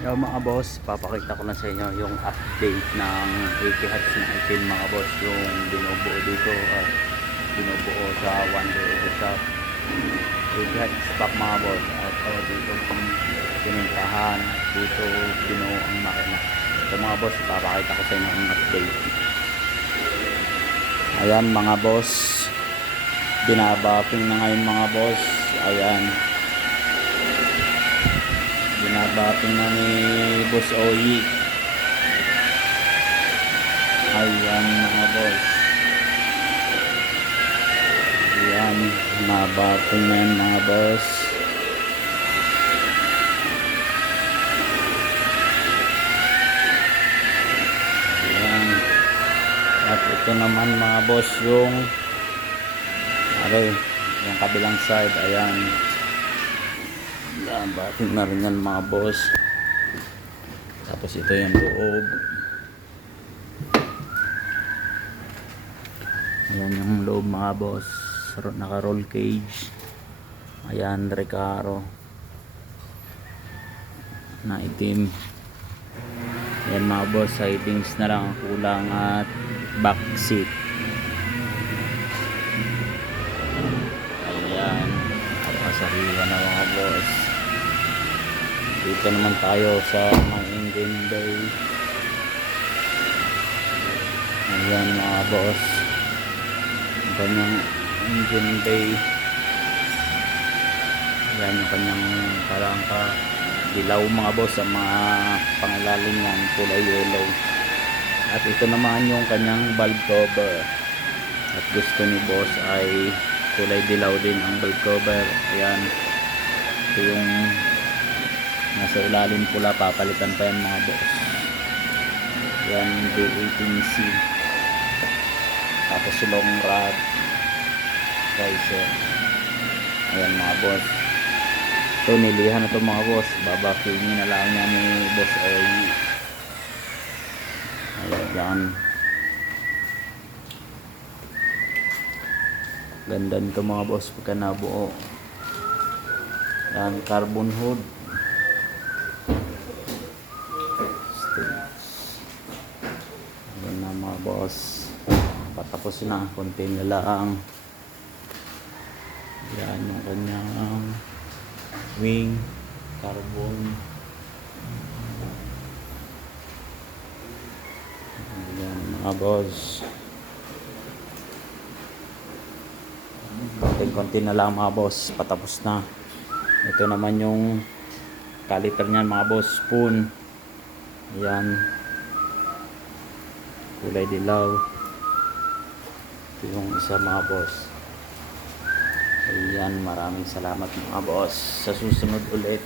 Yo mga boss, papakita ko na sa inyo yung update ng 80 hats na item mga boss, yung binubuo dito at binubuo sa Wonder Auto Shop. 80 hats stock mga boss, at dito pinintahan, dito binuo ang makina. So mga boss, papakita ko sa inyo ang update. Ayan mga boss, binabapping na ngayon mga boss. Ayan, binabating na ni Boss Oyi. Ayan mga boss, ayan, nabating na yan mga boss. Ayan, at ito naman mga boss yung yung kabilang side. Ayan, bating na rin yan mga boss. Tapos ito yung loob. Ayan yung loob mga boss, naka roll cage. Ayan, Recaro na itim. Ayan mga boss, sidings na lang ang kulang at back seat. Ayan, at pasahila na mga boss. Dito naman tayo sa mga engine bay. Ayan mga boss, ang kanyang engine bay. Ayan yung kanyang parang dilaw mga boss, sa mga pangilalim ng kulay yellow. At ito naman yung kanyang valve cover, at gusto ni boss ay kulay dilaw din ang valve cover. Ayan, ito yung nasa ilalim pula, papalitan pa yan mga boss. Yan, D18C. Tapos long rod riser. Ayan mga boss, ito nilihan na ito mga boss, babakingin na lang niya ni Boss Oyi. Ayan, ganda nito mga boss pagka nabuo. Yan, carbon hood. Ayan na mga boss, patapos na, konti na lang. Yan yung kanyang wing, carbon. Ayan mga boss, konti na lang mga boss, patapos na. Ito naman yung caliper niyan mga boss, spoon. Ayan, kulay dilaw. Ito yung isa mga boss. Ayan, maraming salamat mga boss. Sa susunod ulit.